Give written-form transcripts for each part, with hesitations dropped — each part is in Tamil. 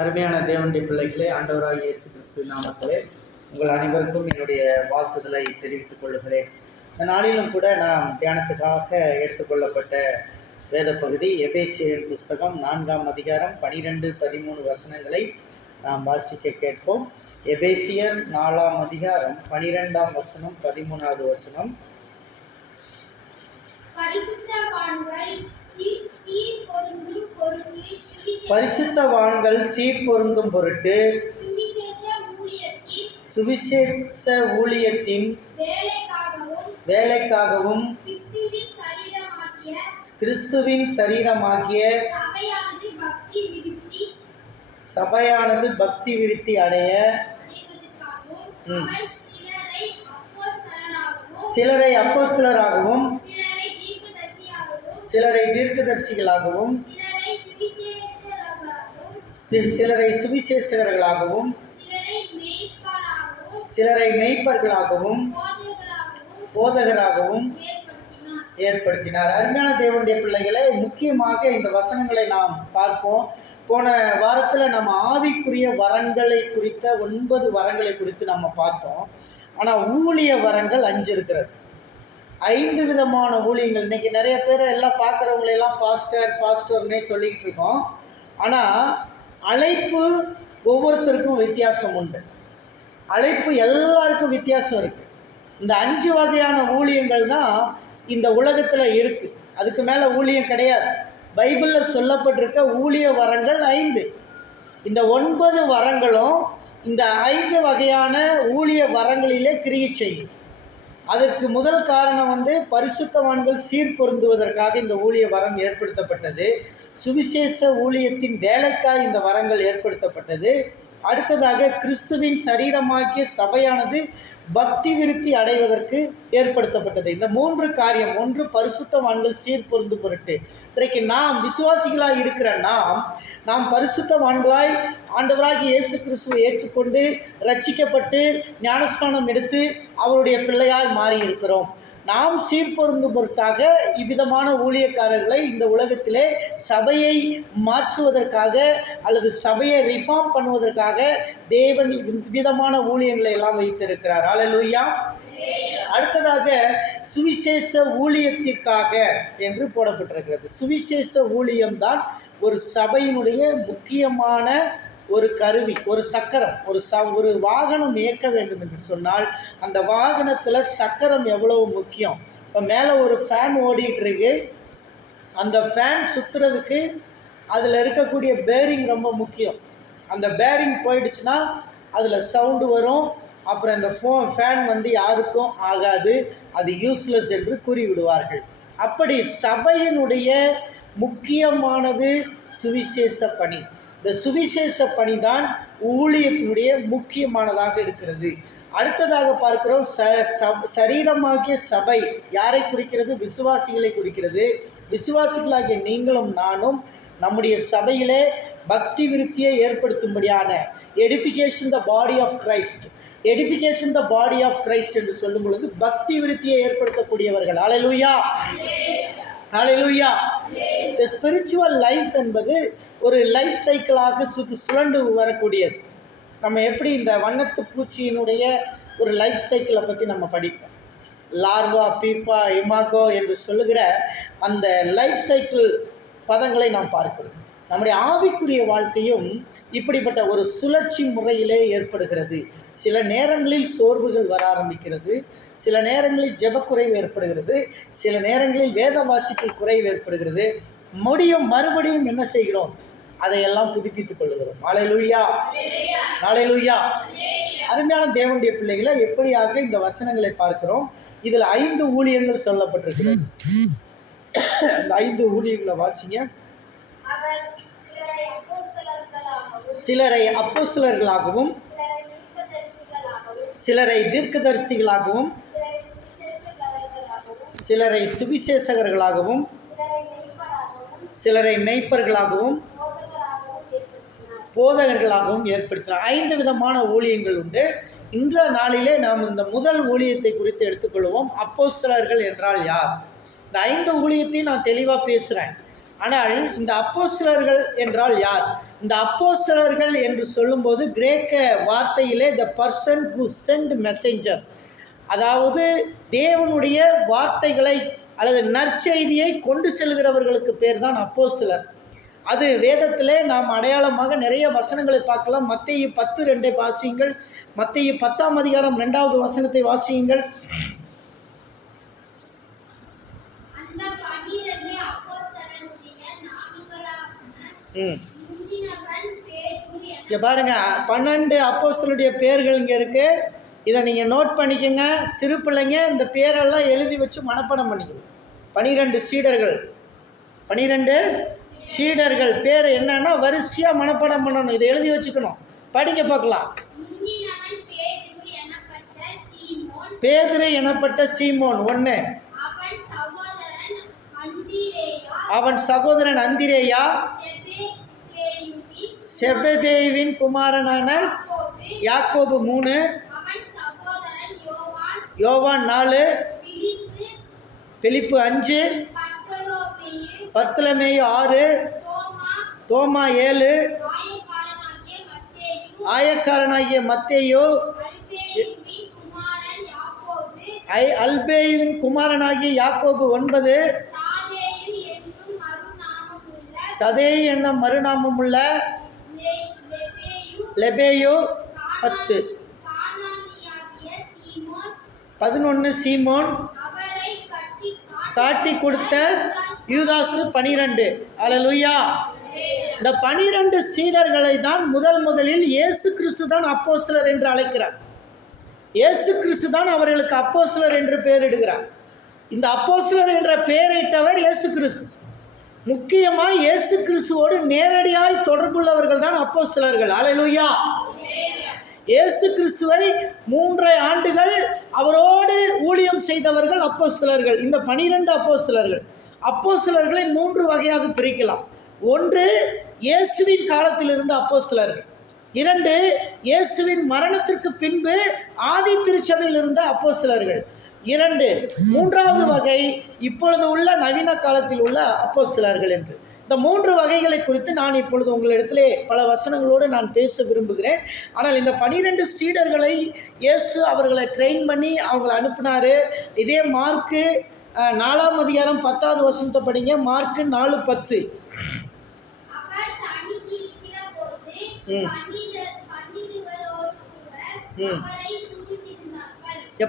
அருமையான தேவனுடைய பிள்ளைகளே, ஆண்டவராகிய இயேசு கிறிஸ்து நாமத்திலே உங்கள் அனைவருக்கும் என்னுடைய வாழ்த்துதலை தெரிவித்துக் கொள்கிறேன். இந்த நாளிலும் கூட நாம் தியானத்துக்காக எடுத்துக்கொள்ளப்பட்ட வேத பகுதி எபேசியரின் புஸ்தகம் 4ஆம் அதிகாரம் 12-13 வசனங்களை நாம் வாசிக்க கேட்போம். எபேசியர் 4ஆம் அதிகாரம் 12ஆம் வசனம் 13வது வசனம். பரிசுத்தவான்கள் சீர் பொருந்தும் பொருட்டு சுவிசேஷ ஊழியத்தின் வேலைக்காகவும் கிறிஸ்துவின் சரீரமாகிய சபையானது பக்தி விருத்தி அடைய சிலரை அப்போஸ்தலராகவும் சிலரை தீர்க்கதரிசிகளாகவும் சிலரை சுவிசேஷகர்களாகவும் சிலரை மெய்ப்பர்களாகவும் போதகராகவும் ஏற்படுத்தினார். அருமையான தேவனுடைய பிள்ளைகளை, முக்கியமாக இந்த வசனங்களை நாம் பார்ப்போம். போன வாரத்தில் நம்ம ஆவிக்குரிய வரங்களை குறித்த 9 வரங்களை குறித்து நம்ம பார்த்தோம். ஆனால் ஊழிய வரங்கள் 5 இருக்கிறது. 5 விதமான ஊழியங்கள். இன்றைக்கி நிறைய பேர் எல்லாம் பார்க்குறவங்களெல்லாம் பாஸ்டர்னே சொல்லிக்கிட்டு இருக்கோம். ஆனால் அழைப்பு ஒவ்வொருத்தருக்கும் வித்தியாசம் உண்டு. அழைப்பு எல்லாருக்கும் வித்தியாசம் இருக்குது. இந்த 5 வகையான ஊழியங்கள் தான் இந்த உலகத்தில் இருக்குது. அதுக்கு மேலே ஊழியம் கிடையாது. பைபிளில் சொல்லப்பட்டிருக்க ஊழிய வரங்கள் 5. இந்த 9 வரங்களும் இந்த 5 வகையான ஊழிய வரங்களிலே கிரியை செய்யும். அதற்கு முதல் காரணம் பரிசுத்தவான்கள் சீர் பொருந்துவதற்காக இந்த ஊழிய வரம் ஏற்படுத்தப்பட்டது. சுவிசேஷ ஊழியத்தின் வேலைக்காக இந்த வரங்கள் ஏற்படுத்தப்பட்டது. அடுத்ததாக கிறிஸ்துவின் சரீரமாகிய சபையானது பக்தி விருத்தி அடைவதற்கு ஏற்படுத்தப்பட்டது. இந்த 3 காரியம். ஒன்று, பரிசுத்தவான்கள் சீர் பொருந்து பொருட்டு. இன்றைக்கு நாம் விசுவாசிகளாய் இருக்கிற நாம் பரிசுத்தவான்களாய் ஆண்டவராகிய இயேசு கிறிஸ்துவை ஏற்றுக்கொண்டு ரட்சிக்கப்பட்டு ஞானஸ்நானம் எடுத்து அவருடைய பிள்ளையாய் மாறி இருக்கிறோம். நாம் சீர்பொருந்தும் பொருட்டாக இவ்விதமான ஊழியக்காரர்களை இந்த உலகத்திலே சபையை மாற்றுவதற்காக அல்லது சபையை ரிஃபார்ம் பண்ணுவதற்காக தேவன் விதமான ஊழியங்களை எல்லாம் வைத்திருக்கிறார். அல்லேலூயா. அடுத்ததாக சுவிசேஷ ஊழியத்திற்காக என்று போடப்பட்டிருக்கிறது. சுவிசேஷ ஊழியம்தான் ஒரு சபையினுடைய முக்கியமான ஒரு கருவி, ஒரு சக்கரம். ஒரு வாகனம் இயக்க வேண்டும் என்று சொன்னால் அந்த வாகனத்தில் சக்கரம் எவ்வளவு முக்கியம். இப்போ மேலே ஒரு ஃபேன் ஓடிட்டுருக்கு. அந்த ஃபேன் சுற்றுறதுக்கு அதில் இருக்கக்கூடிய பேரிங் ரொம்ப முக்கியம். அந்த பேரிங் போயிடுச்சுன்னா அதில் சவுண்டு வரும். அப்புறம் அந்த ஃபேன் யாருக்கும் ஆகாது, அது யூஸ்லெஸ் என்று கூறிவிடுவார்கள். அப்படி சபையினுடைய முக்கியமானது சுவிசேஷ பணி. இந்த சுவிசேஷ பணி தான் ஊழியத்தினுடைய முக்கியமானதாக இருக்கிறது. அடுத்ததாக பார்க்கிறோம், சரீரமாகிய சபை யாரை குறிக்கிறது? விசுவாசிகளை குறிக்கிறது. விசுவாசிகளாகிய நீங்களும் நானும் நம்முடைய சபையிலே பக்தி விருத்தியை ஏற்படுத்தும்படியான edification the body of Christ. Edification the body of Christ என்று சொல்லும் பொழுது பக்தி விருத்தியை ஏற்படுத்தக்கூடியவர்கள். அல்லேலூயா, அல்லேலூயா. தி ஸ்பிரிச்சுவல் லைஃப் என்பது ஒரு லைஃப் சைக்கிளாக சுழண்டு வரக்கூடியது. நம்ம எப்படி இந்த வண்ணத்து பூச்சியினுடைய ஒரு லைஃப் சைக்கிளை பற்றி நம்ம படிப்போம். லார்வா, பீப்பா, இமாகோ என்று சொல்லுகிற அந்த லைஃப் சைக்கிள் பதங்களை நாம் பார்க்கிறோம். நம்முடைய ஆவிக்குரிய வாழ்க்கையும் இப்படிப்பட்ட ஒரு சுழற்சி முறையிலே ஏற்படுகிறது. சில நேரங்களில் சோர்வுகள் வர ஆரம்பிக்கிறது, சில நேரங்களில் ஜெபக்குறைவு ஏற்படுகிறது, சில நேரங்களில் வேத வாசிப்பில் குறைவு ஏற்படுகிறது. மறுபடியும் என்ன செய்கிறோம்? அதையெல்லாம் புதுப்பித்துக் கொள்ளுகிறோம். அல்லேலூயா, அல்லேலூயா. அருமையான தேவனுடைய பிள்ளைகளை, எப்படியாக இந்த வசனங்களை பார்க்கிறோம். இதில் 5 ஊழியங்கள் சொல்லப்பட்டிருக்கிறது. இந்த 5 ஊழியங்களை வாசிங்க. சிலரை அப்போஸ்தலர்களாகவும் சிலரை தீர்க்கதரிசிகளாகவும் சிலரை சுவிசேஷகர்களாகவும் சிலரை மெய்ப்பர்களாகவும் போதகர்களாகவும் ஏற்படுத்தினார். 5 விதமான ஊழியங்கள் உண்டு. இந்த நாளிலே நாம் இந்த முதல் ஊழியத்தை குறித்து எடுத்துக்கொள்வோம். அப்போஸ்தலர்கள் என்றால் யார்? இந்த 5 ஊழியத்தையும் நான் தெளிவாக பேசுகிறேன். ஆனால் இந்த அப்போஸ்தலர்கள் என்றால் யார்? இந்த அப்போஸ்தலர்கள் என்று சொல்லும்போது கிரேக்க வார்த்தையிலே the person who send messenger, அதாவது தேவனுடைய வார்த்தைகளை அல்லது நற்செய்தியை கொண்டு செல்கிறவர்களுக்கு பேர் தான் அப்போஸ்தலர். அது வேதத்திலே நாம் அடையாளமாக நிறைய வசனங்களை பார்க்கலாம். மத்தேயு 10:2 வாசியுங்கள். மத்தேயு 10ஆம் அதிகாரம் 2வது வசனத்தை வாசியுங்கள். இங்கே பாருங்க, 12 அப்போஸ்தலருடைய பேர்கள் இங்கே இருக்கு. இதை நீங்கள் நோட் பண்ணிக்கோங்க. சிறு பிள்ளைங்க இந்த பேரெல்லாம் எழுதி வச்சு மனப்பாடம் பண்ணிக்கணும். 12 சீடர்கள், 12 சீடர்கள் பேர் என்னன்னா வரிசையாக மனப்பாடம் பண்ணணும். இதை எழுதி வச்சுக்கணும். படிக்க பார்க்கலாம். பேதுரு எனப்பட்ட சீமோன் 1, அவன் சகோதரன் அந்திரேயா, செபதேயுவின் குமாரனான யாக்கோபு 3, யோவான் 4, பிலிப்பு 5, பர்த்தலமேயு 6, தோமா 7, ஆயக்காரனாகிய மத்தேயு, அல்பேயுவின் குமாரனாகிய யாக்கோபு 9, ததேயு என்னும் மறுநாமமுள்ள லெபேயு 10, 11 சீமோன், காட்டி கொடுத்த யூதாசு 12. அல்லேலூயா. இந்த 12 சீடர்களை தான் முதலில் இயேசு கிறிஸ்து தான் அப்போஸ்தலர் என்று அழைக்கிறார். இயேசு கிறிஸ்து தான் அவர்களுக்கு அப்போஸ்தலர் என்று பெயரிடுகிறார். இந்த அப்போஸ்தலர் என்ற பெயரிட்டவர் இயேசு கிறிஸ்து. முக்கியமாக இயேசு கிறிஸ்துவோடு நேரடியாய் தொடர்புள்ளவர்கள் தான் அப்போஸ்தலர்கள். அல்லேலூயா. இயேசு கிறிஸ்துவை 3 ஆண்டுகள் அவரோடு ஊழியம் செய்தவர்கள் அப்போஸ்தலர்கள். இந்த 12 அப்போஸ்தலர்களை 3 வகையாக பிரிக்கலாம். 1, இயேசுவின் காலத்தில் இருந்த அப்போஸ்தலர்கள். 2, இயேசுவின் மரணத்திற்கு பின்பு ஆதி திருச்சபையில் இருந்த அப்போஸ்தலர்கள். 2, 3வது வகை இப்பொழுது உள்ள நவீன காலத்தில் உள்ள அப்போஸ்தலர்கள் என்று. இந்த 3 வகைகளை குறித்து நான் இப்பொழுது உங்களிடத்திலே பல வசனங்களோடு நான் பேச விரும்புகிறேன். ஆனால் இந்த 12 சீடர்களை இயேசு அவர்களை ட்ரெயின் பண்ணி அவங்களை அனுப்பினார். இதே மார்க்கு 4ஆம் அதிகாரம் 10வது வசனத்தை படிங்க. மார்க்கு 4:10.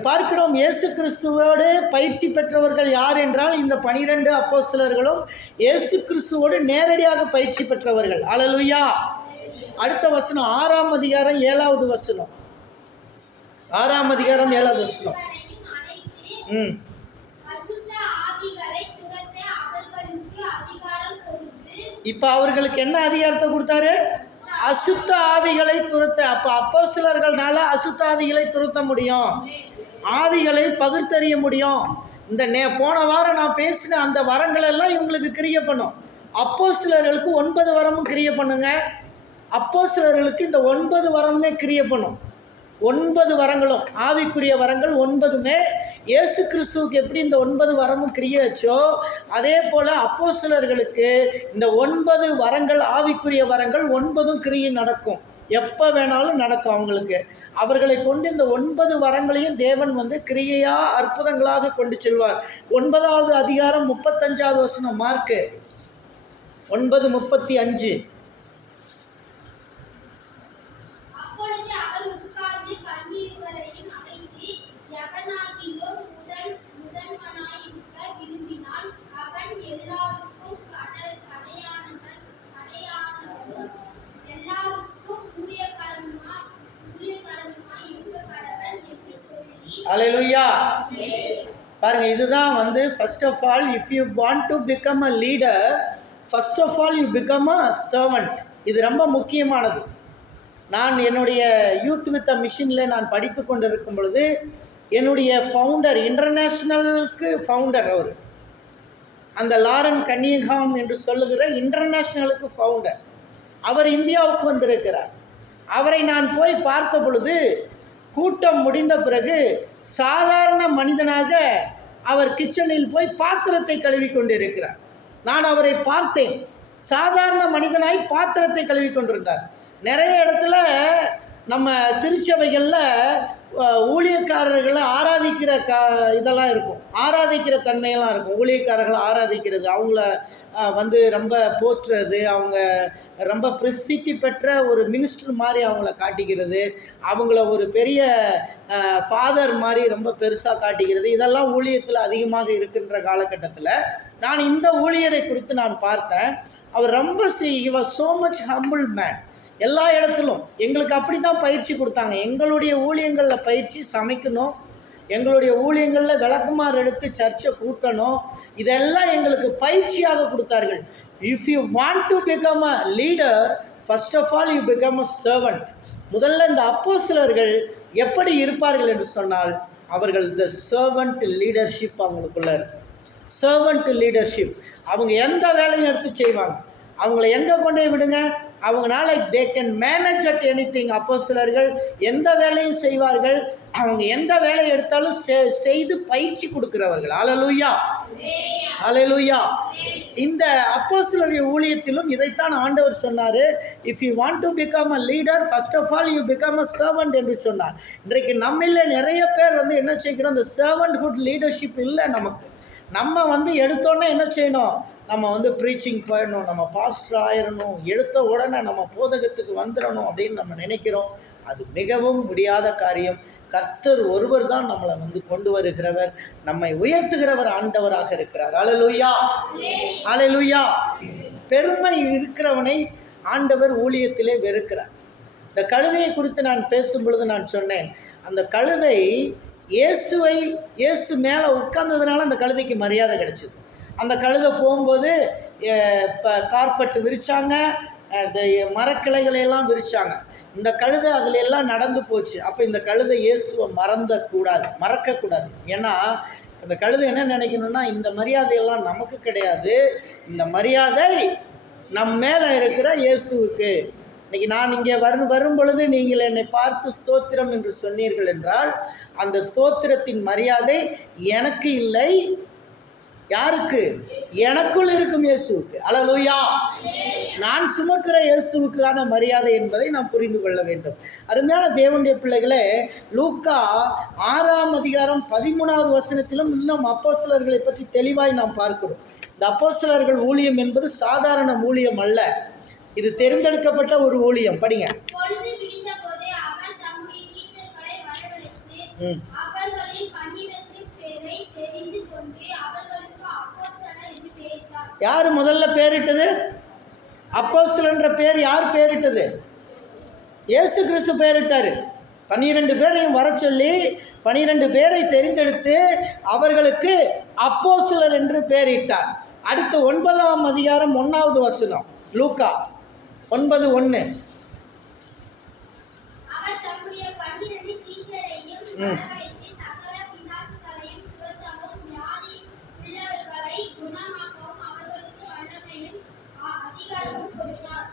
பார்க்கிறோம், இயேசு கிறிஸ்துவோடு பயிற்சி பெற்றவர்கள் யார் என்றால் இந்த 12 அப்போஸ்தலர்களும் இயேசு கிறிஸ்துவோடு நேரடியாக பயிற்சி பெற்றவர்கள். அல்லேலூயா. அடுத்த வசனம் 6ஆம் அதிகாரம் 7வது வசனம். 6ஆம் அதிகாரம் 7வது வசனம். இப்போ அவர்களுக்கு என்ன அதிகாரத்தை கொடுத்தாரு? அசுத்த ஆவிகளை துரத்த. அப்போ அப்போஸ்தலர்கள்னால அசுத்த ஆவிகளை துரத்த முடியும், ஆவிகளை பகுத்தறிய முடியும். இந்த போன வாரம் நான் பேசின அந்த வரங்கள் எல்லாம் இவங்களுக்கு கிரியை பண்ணும். அப்போஸ்தலர்களுக்கு 9 வரமும் கிரியை பண்ணுங்க. அப்போஸ்தலர்களுக்கு இந்த 9 வரமுமே கிரியை பண்ணும். 9 வரங்களும் ஆவிக்குரிய வரங்கள் 9மே இயேசு கிறிஸ்துவுக்கு எப்படி இந்த 9 வரமும் கிரியச்சோ அதே போல் அப்போஸ்தலர்களுக்கு இந்த 9 வரங்கள் ஆவிக்குரிய வரங்கள் 9ம் கிரியை நடக்கும். எப்போ வேணாலும் நடக்கும் அவங்களுக்கு. அவர்களை கொண்டு இந்த 9 வரங்களையும் தேவன் கிரியையாக அற்புதங்களாக கொண்டு செல்வார். 9வது அதிகாரம் 35வது வசனம். மார்க்கு 9:35. Hallelujah. பாருங்க, இதுதான் first of all if you want to become a leader, first of all you become a servant. இது ரொம்ப முக்கியமானது. நான் என்னுடைய யூத் வித் அ மிஷனில் நான் படித்து கொண்டு இருக்கும் பொழுது என்னுடைய ஃபவுண்டர், இன்டர்நேஷ்னலுக்கு ஃபவுண்டர் அவர், அந்த லாரன் கன்னிங்ஹாம் என்று சொல்லுகிற இன்டர்நேஷ்னலுக்கு ஃபவுண்டர், அவர் இந்தியாவுக்கு வந்திருக்கிறார். அவரை நான் போய் பார்த்த பொழுது கூட்டம் முடிந்த பிறகு சாதாரண மனிதனாக அவர் கிச்சனில் போய் பாத்திரத்தை கழுவி கொண்டிருக்கிறார். நான் அவரை பார்த்தேன். சாதாரண மனிதனாய் பாத்திரத்தை கழுவி கொண்டிருந்தார். நிறைய இடத்துல நம்ம திருச்சபைகளில் ஊழியக்காரர்களை ஆராதிக்கிற இதெல்லாம் இருக்கும், ஆராதிக்கிற தன்மையெல்லாம் இருக்கும். ஊழியக்காரர்களை ஆராதிக்கிறது, அவங்கள ரொம்ப போற்றுறது, அவங்க ரொம்ப பிரசித்தி பெற்ற ஒரு மினிஸ்டர் மாதிரி அவங்கள காட்டிக்கிறது, அவங்கள ஒரு பெரிய ஃபாதர் மாதிரி ரொம்ப பெருசாக காட்டிக்கிறது, இதெல்லாம் ஊழியத்தில் அதிகமாக இருக்கின்ற காலகட்டத்தில் நான் இந்த ஊழியரை குறித்து நான் பார்த்தேன். அவர் ரொம்ப he was so much humble man. எல்லா இடத்திலும் எங்களுக்கு அப்படி தான் பயிற்சி கொடுத்தாங்க. எங்களுடைய ஊழியங்களில் பயிற்சி சமைக்கணும், எங்களுடைய ஊழியங்களில் விளக்குமாறு எடுத்து சர்ச்சை கூட்டணும், இதெல்லாம் எங்களுக்கு பயிற்சியாக கொடுத்தார்கள். If you want to become a leader, first of all you become a servant. முதல்ல இந்த அப்போஸ்தலர்கள் எப்படி இருப்பார்கள் என்று சொன்னால், அவர்கள் த சர்வன்ட் லீடர்ஷிப் அவங்களுக்குள்ள இருக்கு. Servant leadership. அவங்க எந்த வேலையும் எடுத்து செய்வாங்க. அவங்கள எங்கே கொண்டே விடுங்க, அவங்களால they can manage at any thing. அப்போஸ்தலர்கள் எந்த வேலையும் செய்வார்கள். அவங்க எந்த வேலையை எடுத்தாலும் செய்து பயிற்சி கொடுக்கிறவர்கள். அல்லேலூயா, அல்லேலூயா. இந்த அப்போஸ்தலருடைய ஊழியத்திலும் இதைத்தான் ஆண்டவர் சொன்னார். If you want to become a leader, first of all you become a servant என்று சொன்னார். இன்றைக்கு நம்மள நிறைய பேர் என்ன செய்கிறோம், இந்த சர்வன்ட்ஹுட் லீடர்ஷிப் இல்லை நமக்கு. நம்ம எடுத்தோன்னே என்ன செய்யணும், நம்ம ப்ரீச்சிங் போயிடணும், நம்ம பாஸ்டர் ஆயிடணும், எடுத்த உடனே நம்ம போதகத்துக்கு வந்துடணும் அப்படின்னு நம்ம நினைக்கிறோம். அது மிகவும் முடியாத காரியம். கர்த்தர் ஒருவர் தான் நம்மளை கொண்டு வருகிறவர், நம்மை உயர்த்துகிறவர் ஆண்டவராக இருக்கிறார். அல்லேலூயா, அல்லேலூயா. பெருமை இருக்கிறவனை ஆண்டவர் ஊழியத்திலே வெறுக்கிறார். இந்த கழுதையை குறித்து நான் பேசும் பொழுது நான் சொன்னேன், அந்த கழுதை இயேசு மேலே உட்கார்ந்ததுனால அந்த கழுதைக்கு மரியாதை கிடைச்சிது. அந்த கழுதை போகும்போது இப்போ கார்பெட் விரித்தாங்க, மரக்கிளைகளையெல்லாம் விரித்தாங்க. இந்த கழுதை அதில் எல்லாம் நடந்து போச்சு. அப்போ இந்த கழுதை இயேசுவை மறக்கக்கூடாது. ஏன்னா இந்த கழுதை என்ன நினைக்கணும்னா, இந்த மரியாதையெல்லாம் நமக்கு கிடையாது, இந்த மரியாதை நம் மேலே இருக்கிற இயேசுவுக்கு. இன்றைக்கி நான் இங்கே வரும் பொழுது நீங்கள் என்னை பார்த்து ஸ்தோத்திரம் என்று சொன்னீர்கள் என்றால், அந்த ஸ்தோத்திரத்தின் மரியாதை எனக்கு இல்லை, யாருக்கு? எனக்குள் இருக்கும் இயேசுவுக்கு. அல்லேலூயா. நான் சுமக்கிற இயேசுவுக்கான மரியாதை என்பதை நாம் புரிந்து கொள்ள வேண்டும். அருமையான தேவனுடைய பிள்ளைகளே, லூக்கா 6ஆம் அதிகாரம் 13வது வசனத்திலும் இன்னும் அப்போஸ்தலர்களை பற்றி தெளிவாய் நாம் பார்க்கிறோம். இந்த அப்போஸ்தலர்கள் ஊழியம் என்பது சாதாரண ஊழியம் அல்ல, இது தேர்ந்தெடுக்கப்பட்ட ஒரு ஊழியம். படிங்க. யார் முதல்ல பேரிட்டது? அப்போஸ்தலன்ற பேர் யார் பேரிட்டது? இயேசு கிறிஸ்து பேரிட்டார். 12 பேரையும் வர சொல்லி 12 பேரை தெரிந்தெடுத்து அவர்களுக்கு அப்போஸ்தலர் என்று பேரிட்டார். அடுத்து 9ஆம் அதிகாரம் 1வது வசனம், லூக்கா 9:1.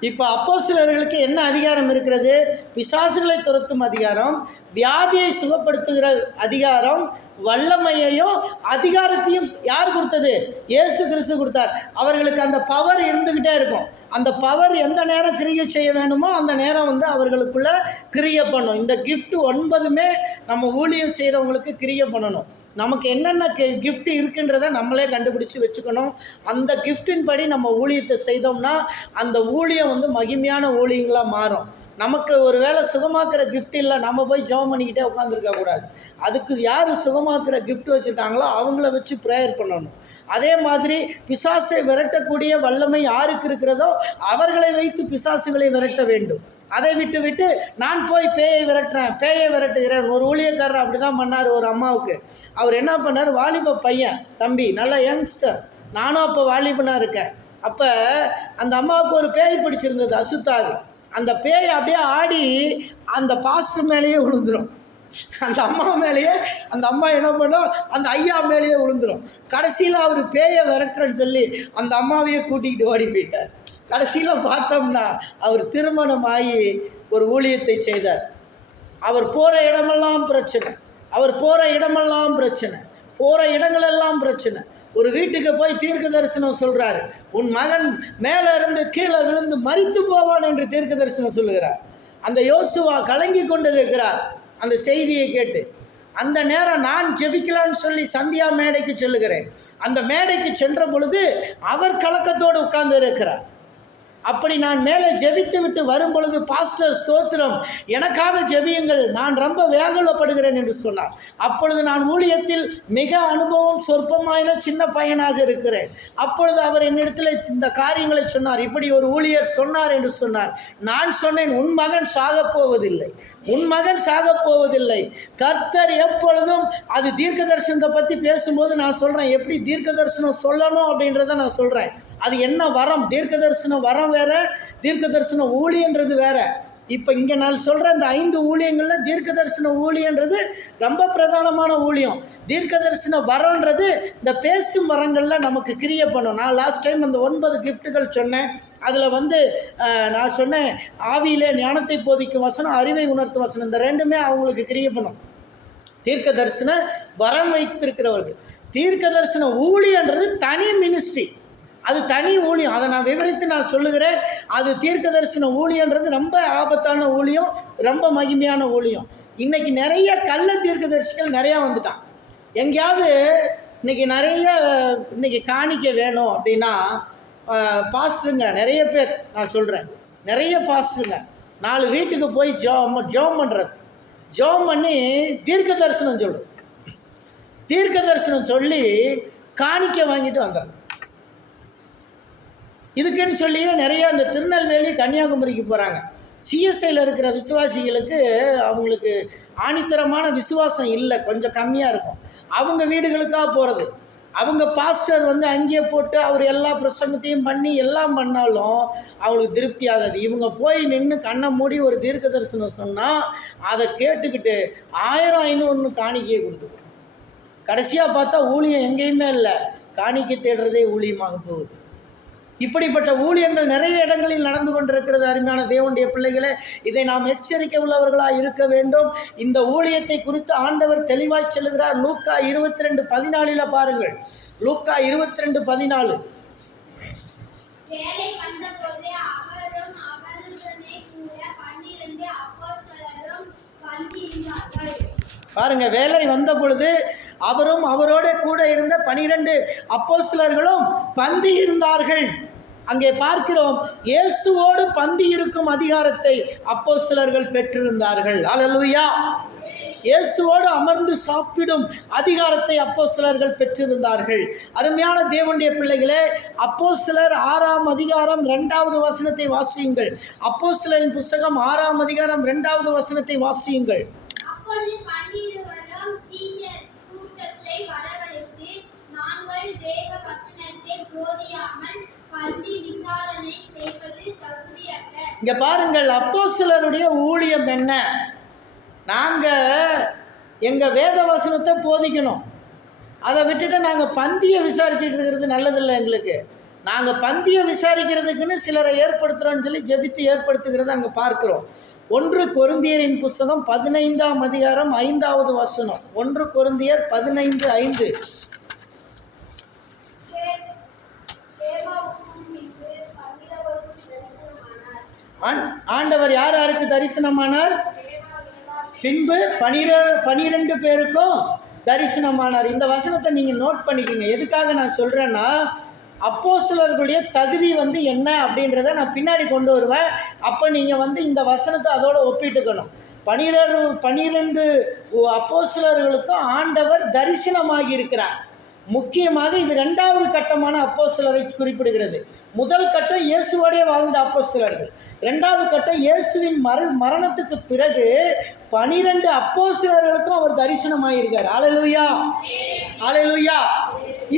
இப்போ அப்போஸ்தலர்களுக்கு என்ன அதிகாரம் இருக்கிறது? பிசாசுகளை துரத்தும் அதிகாரம், வியாதியை சுகப்படுத்துகிற அதிகாரம், வல்லமையையும் அதிகாரத்தையும் யார் கொடுத்தது? இயேசு கிறிஸ்து கொடுத்தார். அவர்களுக்கு அந்த பவர் இருந்துக்கிட்டே இருக்கும். அந்த பவர் எந்த நேரம் கிரியை செய்ய வேணுமோ அந்த நேரம் அவர்களுக்குள்ள கிரியை பண்ணும். இந்த கிஃப்ட் 9மே நம்ம ஊழியம் செய்கிறவங்களுக்கு கிரியை பண்ணணும். நமக்கு என்னென்ன கிஃப்ட் இருக்குன்றதை நம்மளே கண்டுபிடிச்சி வச்சுக்கணும். அந்த கிஃப்டின் படி நம்ம ஊழியத்தை செய்தோம்னா அந்த ஊழியம் மகிமையான ஊழியங்களாக மாறும். நமக்கு ஒரு வேளை சுகமாக்குற கிஃப்ட் இல்லை, நம்ம போய் ஜெபம் பண்ணிக்கிட்டே உட்காந்துருக்கக்கூடாது. அதுக்கு யார் சுகமாக்குற கிஃப்ட் வச்சுருக்காங்களோ அவங்கள வச்சு ப்ரேயர் பண்ணணும். அதே மாதிரி பிசாசை விரட்டக்கூடிய வல்லமை யாருக்கு இருக்கிறதோ அவர்களை வைத்து பிசாசுகளை விரட்ட வேண்டும். அதை விட்டு நான் போய் பேயை விரட்டுகிறேன். ஒரு ஊழியக்காரர் அப்படி தான் பண்ணார் ஒரு அம்மாவுக்கு. அவர் என்ன பண்ணார், வாலிப பையன் தம்பி, நல்ல யங்ஸ்டர், நானும் அப்போ வாலிபனாக இருக்கேன். அப்போ அந்த அம்மாவுக்கு ஒரு பேய் பிடிச்சிருந்தது, அசுத்தாவி. அந்த பேய் அப்படியே ஆடி அந்த பாஸ்டர் மேலேயே விழுந்துடும், அந்த அம்மா மேலேயே. அந்த அம்மா என்ன பண்ணும், அந்த ஐயா மேலேயே விழுந்துடும். கடைசியில் அவர் பேயை விரட்டுறன்னு சொல்லி அந்த அம்மாவையே கூட்டிக்கிட்டு ஓடி போயிட்டார். கடைசியில் பார்த்தோம்னா அவர் திருமணமாகி ஒரு ஊழியத்தை செய்தார். அவர் போகிற இடமெல்லாம் பிரச்சனை, போகிற இடங்களெல்லாம் பிரச்சனை. ஒரு வீட்டுக்கு போய் தீர்க்க தரிசனம் சொல்கிறாரு. உன் மகன் மேலே இருந்து கீழே விழுந்து மரித்து போவான் என்று தீர்க்க தரிசனம் சொல்லுகிறார். அந்த யோசுவா கலங்கி கொண்டு இருக்கிறார் அந்த செய்தியை கேட்டு. அந்த நேரம் நான் ஜெபிக்கலான்னு சொல்லி சந்தியா மேடைக்கு செல்லுகிறேன். அந்த மேடைக்கு சென்ற பொழுது அவர் கலக்கத்தோடு உட்கார்ந்து இருக்கிறார். அப்படி நான் மேலே ஜெபித்து விட்டு வரும் பொழுது, பாஸ்டர் ஸ்தோத்திரம், எனக்காக ஜெபியுங்கள், நான் ரொம்ப வேகலப்படுகிறேன் என்று சொன்னார். அப்பொழுது நான் ஊழியத்தில் மிக அனுபவம் சொற்பமான சின்ன பையனாக இருக்கிறேன். அப்பொழுது அவர் என்னிடத்தில் இந்த காரியங்களை சொன்னார். இப்படி ஒரு ஊழியர் சொன்னார் என்று சொன்னார். நான் சொன்னேன், உன் மகன் சாகப் போவதில்லை, உன் மகன் சாகப் போவதில்லை. கர்த்தர் எப்பொழுதும் அது தீர்க்க தரிசனத்தை பற்றி பேசும்போது நான் சொல்கிறேன், எப்படி தீர்க்க தரிசனம் சொல்லணும் அப்படின்றத நான் சொல்கிறேன். அது என்ன வரம், தீர்க்க தரிசன வரம் வேற, தீர்க்க தரிசன ஊழியன்றது வேற. இப்போ இங்கே நான் சொல்கிற இந்த 5 ஊழியங்களில் தீர்க்க தரிசன ஊழியன்றது ரொம்ப பிரதானமான ஊழியம். தீர்க்க தரிசன வரன்றது இந்த பேசும் வரங்களில் நமக்கு கிரியை பண்ணும். நான் லாஸ்ட் டைம் அந்த 9 கிஃப்ட்டுகள் சொன்னேன். அதில் நான் சொன்னேன், ஆவியிலே ஞானத்தை போதிக்கும் வசனம், அறிவை உணர்த்தும் வசனம், இந்த 2மே அவங்களுக்கு கிரியை பண்ணும். தீர்க்க தரிசன வரம் வைத்திருக்கிறவர்கள். தீர்க்க தரிசன ஊழியன்றது தனி மினிஸ்ட்ரி, அது தனி ஊழியம். அதை நான் விவரித்து நான் சொல்லுகிறேன். அது தீர்க்க தரிசன ஊழியன்றது ரொம்ப ஆபத்தான ஊழியம், ரொம்ப மகிமையான ஊழியம். இன்றைக்கி நிறைய கள்ள தீர்க்க தரிசிகள் நிறையா வந்துட்டான். எங்கேயாவது இன்றைக்கி காணிக்க வேணும் அப்படின்னா பாஸ்டருங்க நிறைய பேர், நான் சொல்கிறேன், நிறைய பாஸ்டருங்க 4 வீட்டுக்கு போய் ஜெபம் பண்ணுறது, ஜெபம் பண்ணி தீர்க்க தரிசனம் சொல்கிறது, தீர்க்க தரிசனம் சொல்லி காணிக்க வாங்கிட்டு வந்துடுறது. இதுக்குன்னு சொல்லியே நிறையா இந்த திருநெல்வேலி கன்னியாகுமரிக்கு போகிறாங்க. சிஎஸ்ஐயில் இருக்கிற விசுவாசிகளுக்கு அவங்களுக்கு ஆணித்தரமான விசுவாசம் இல்லை, கொஞ்சம் கம்மியாக இருக்கும். அவங்க வீடுகளுக்காக போகிறது. அவங்க பாஸ்டர் அங்கேயே போட்டு அவர் எல்லா பிரசங்கத்தையும் பண்ணி எல்லாம் பண்ணாலும் அவங்களுக்கு திருப்தி ஆகாது. இவங்க போய் நின்று கண்ணை மூடி ஒரு தீர்க்க தரிசனம் சொன்னால் அதை கேட்டுக்கிட்டு 1000-500 காணிக்கையை கொடுத்துருவோம். கடைசியாக பார்த்தா ஊழியம் எங்கேயுமே இல்லை, காணிக்கை தேடுறதே ஊழியமாக போகுது. இப்படிப்பட்ட ஊழியங்கள் நிறைய இடங்களில் நடந்து கொண்டிருக்கிறது. அருமையான தேவனுடைய பிள்ளைகளே, இதை நாம் எச்சரிக்கை உள்ளவர்களாக இருக்க வேண்டும். இந்த ஊழியத்தை குறித்து ஆண்டவர் தெளிவாய் சொல்லுகிறார். லூக்கா 22:14 பாருங்கள். லூக்கா 22:14. பாருங்க, வேலை வந்த பொழுது அவரும் அவரோட கூட இருந்த 12 அப்போஸ்தலர்களும் பந்தி இருந்தார்கள். அங்கே பார்க்கிறோம், இயேசுவோடு பந்தி இருக்கும் அதிகாரத்தை அப்போஸ்தலர்கள் பெற்றிருந்தார்கள். அல்லேலூயா. இயேசுவோடு அமர்ந்து சாப்பிடும் அதிகாரத்தை அப்போஸ்தலர்கள் பெற்றிருந்தார்கள். அருமையான தேவனுடைய பிள்ளைகளே, அப்போஸ்தலர் 6ஆம் அதிகாரம் 2வது வசனத்தை வாசியுங்கள். அப்போஸ்தலரின் புத்தகம் 6ஆம் அதிகாரம் 2வது வசனத்தை வாசியுங்கள். இங்க பாருங்கள், அப்போஸ்தலருடைய ஊழியம் என்ன? நாங்கள் எங்கள் வேத வசனத்தை போதிக்கணும். அதை விட்டுட்டு நாங்கள் பந்தியை விசாரிச்சுட்டு இருக்கிறது நல்லதில்லை. எங்களுக்கு நாங்கள் பந்தியை விசாரிக்கிறதுக்குன்னு சிலரை ஏற்படுத்துகிறோன்னு சொல்லி ஜெபித்து ஏற்படுத்துகிறத அங்கே பார்க்குறோம். 1 கொரிந்தியரின் புத்தகம் 15ஆம் அதிகாரம் 5வது வசனம். 1 கொரிந்தியர் 15:5. ஆண்டவர் யார் யாருக்கு தரிசனமானார்? பின்பு 12 பேருக்கும் தரிசனமானார். இந்த வசனத்தை நீங்கள் நோட் பண்ணிக்கோங்க. எதுக்காக நான் சொல்கிறேன்னா, அப்போஸ்தலர்களுடைய தகுதி என்ன அப்படின்றத நான் பின்னாடி கொண்டு வருவேன். அப்போ நீங்கள் இந்த வசனத்தை அதோடு ஒப்பிட்டுக்கணும். 12 அப்போஸ்தலர்களுக்கும் ஆண்டவர் தரிசனமாகி இருக்கிறார். முக்கியமாக இது 2வது கட்டமான அப்போஸ்தலரை குறிப்பிடுகிறது. முதல் கட்டம் இயேசுவோடே வாழ்ந்த அப்போஸ்தலர்கள். 2வது கட்டம் இயேசுவின் மரணத்துக்கு பிறகு 12 அப்போஸ்தலர்களுக்கும் அவர் தரிசனமாயிருக்கார். அல்லேலூயா, அல்லேலூயா.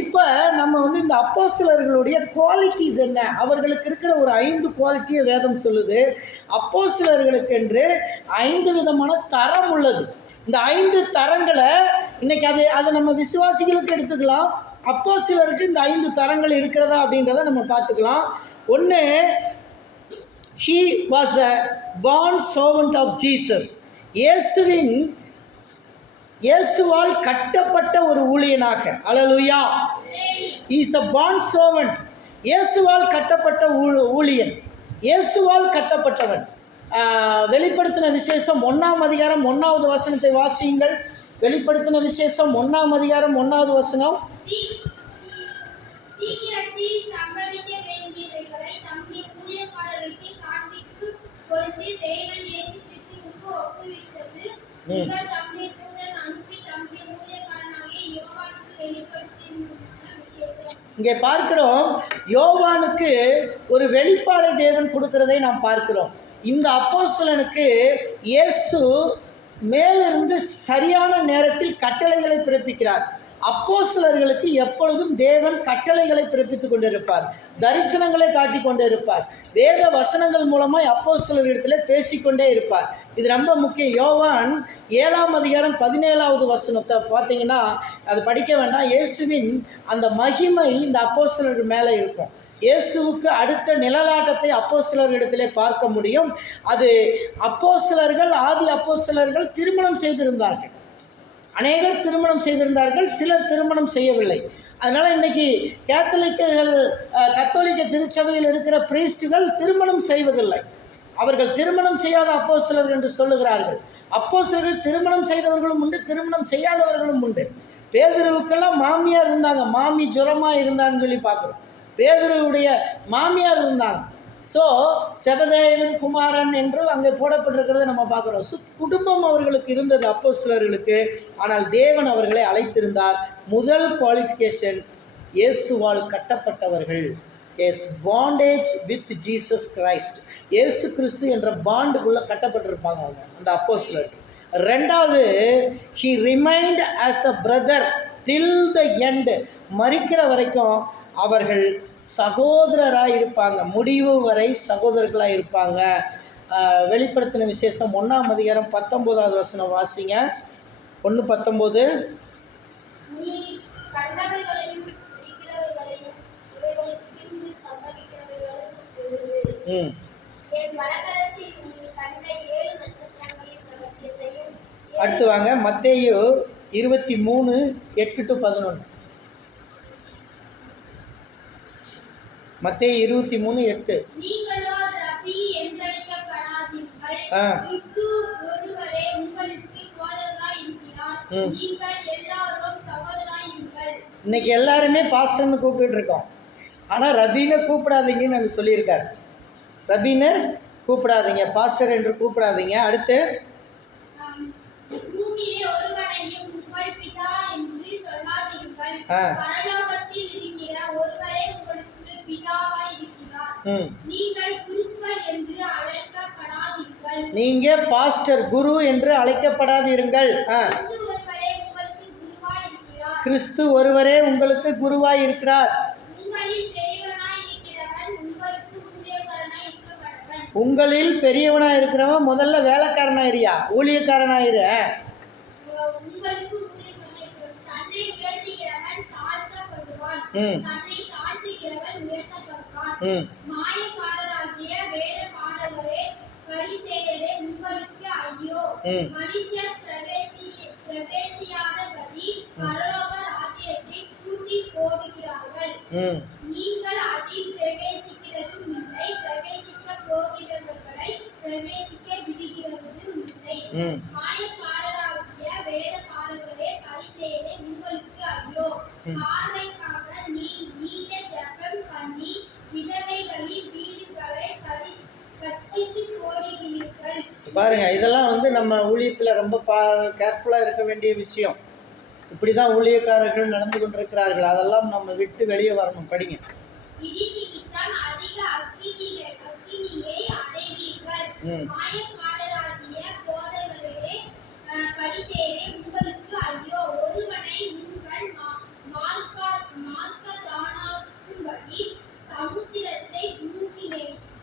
இப்போ நம்ம இந்த அப்போஸ்தலர்களுடைய குவாலிட்டிஸ் என்ன, அவர்களுக்கு இருக்கிற ஒரு 5 குவாலிட்டியை வேதம் சொல்லுது. அப்போஸ்தலர்களுக்கு என்று 5 விதமான தரம் உள்ளது. இந்த 5 தரங்களை இன்னைக்கு அதை நம்ம விசுவாசிகளுக்கு எடுத்துக்கலாம். அப்போஸ்தலருக்கு இந்த 5 தரங்கள் இருக்கிறதா அப்படின்றத நம்ம பார்த்துக்கலாம். 1, he was a born servant of Jesus. இயேசுவால் கட்டப்பட்ட ஒரு ஊழியனாக. அல்லேலூயா. Is a bond servant. இயேசுவால் கட்டப்பட்ட ஊழியன், இயேசுவால் கட்டப்பட்டவன். வெளிப்படுத்தின விசேஷம் 1ஆம் அதிகாரம் 1வது வசனத்தை வாசியுங்கள். வெளிப்படுத்தின விசேஷம் 1ஆம் அதிகாரம் 1வது வசனம். இங்கே பார்க்கிறோம், யோவானுக்கு ஒரு வெளிப்பாடை தேவன் கொடுக்கிறதை நாம் பார்க்கிறோம். இந்த அப்போஸ்தலனுக்கு இயேசு மேலிருந்து சரியான நேரத்தில் கட்டளைகளை பிறப்பிக்கிறார். அப்போஸ்தலர்களுக்கு எப்பொழுதும் தேவன் கட்டளைகளை பிறப்பித்துக் கொண்டிருப்பார், தரிசனங்களை காட்டிக் கொண்டே இருப்பார், வேத வசனங்கள் மூலமாய் அப்போஸ்தலர்களிடத்தில் பேசிக்கொண்டே இருப்பார். இது ரொம்ப முக்கியம். யோவான் 7ஆம் அதிகாரம் 17வது வசனத்தை பார்த்தீங்கன்னா, அது படிக்க வேண்டாம். இயேசுவின் அந்த மகிமை இந்த அப்போஸ்தலர்கள் மேலே இருக்கும். இயேசுவுக்கு அடுத்த நிழலாட்டத்தை அப்போஸ்தலர்களிடத்திலே பார்க்க முடியும். அது அப்போஸ்தலர்கள், ஆதி அப்போஸ்தலர்கள் திருமணம் செய்திருந்தார்கள். அநேகர் திருமணம் செய்திருந்தார்கள், சிலர் திருமணம் செய்யவில்லை. அதனால் இன்றைக்கி கத்தோலிக்க திருச்சபையில் இருக்கிற பிரீஸ்டுகள் திருமணம் செய்வதில்லை. அவர்கள் திருமணம் செய்யாத அப்போஸ்தலர்கள் என்று சொல்லுகிறார்கள். அப்போஸ்தலர்கள் திருமணம் செய்தவர்களும் உண்டு, திருமணம் செய்யாதவர்களும் உண்டு. பேதுருவுக்கெல்லாம் மாமியார் இருந்தாங்க, மாமி ஜுரமாக இருந்தான்னு சொல்லி பார்க்குறோம். பேதுருவுடைய மாமியார் இருந்தாங்க. ஸோ செபதேயவின் குமாரன் என்று அங்கே போடப்பட்டிருக்கிறத நம்ம பார்க்குறோம். குடும்பம் அவர்களுக்கு இருந்தது அப்போஸ்தலர்களுக்கு. ஆனால் தேவன் அவர்களை அழைத்திருந்தார். முதல் குவாலிஃபிகேஷன், இயேசுவால் கட்டப்பட்டவர்கள். As bondage with Jesus Christ. இயேசு கிறிஸ்து என்ற பாண்டுக்குள்ளே கட்டப்பட்டிருப்பாங்க அவங்க, அந்த அப்போஸ்தலர்கள். ரெண்டாவது, he remind us a brother till the end. மரிக்கிற வரைக்கும் அவர்கள் சகோதரராக இருப்பாங்க, முடிவு வரை சகோதரர்களாக இருப்பாங்க. வெளிப்படுத்தின விசேஷம் 1ஆம் அதிகாரம் 19வது வசனம் வாசிங்க. 1:19. அடுத்து வாங்க, மத்தேயு 23:8-11. மத்தேயு 23:8. இன்னைக்கு எல்லாருமே பாஸ்டர்னு கூப்பிட்டு இருக்கோம். ஆனால் ரபின்னு கூப்பிடாதீங்கன்னு நாங்கள் சொல்லியிருக்காரு. ரபின்னு கூப்பிடாதீங்க, பாஸ்டர் என்று கூப்பிடாதீங்க. அடுத்து, நீங்க பாஸ்டர் குரு என்று அழைக்கப்படாதீர்கள். கிறிஸ்து ஒருவரே உங்களுக்கு குருவாய் இருக்கிறார். உங்களில் பெரியவனாக இருக்கிறவன் முதல்ல வேலைக்காரனாயிரியா, ஊழியக்காரனாயிரு. நீங்கள் அதில் பிரவேசிக்கிறதும் இல்லை, பிரவேசிக்க போகிறவர்களை பிரவேசிக்க விடுகிறதும் இல்லை. மாயக்காரராகிய வேதபாரகரே, பரிசேயரே, உங்களுக்கு ஐயோ! பார்வைக்காக நீண்ட ஜெபம் பண்ணி விதவைகளின் வீடுகளை பட்சித்து போடுகிறீர்கள். பாருங்க, இதெல்லாம் நம்ம ஊழியத்தில் ரொம்ப கேர்ஃபுல்லாக இருக்க வேண்டிய விஷயம். இப்படி தான் ஊழியக்காரர்கள் நடந்து கொண்டிருக்கிறார்கள். அதெல்லாம் நம்ம விட்டு வெளியே வரணும். படிங்க.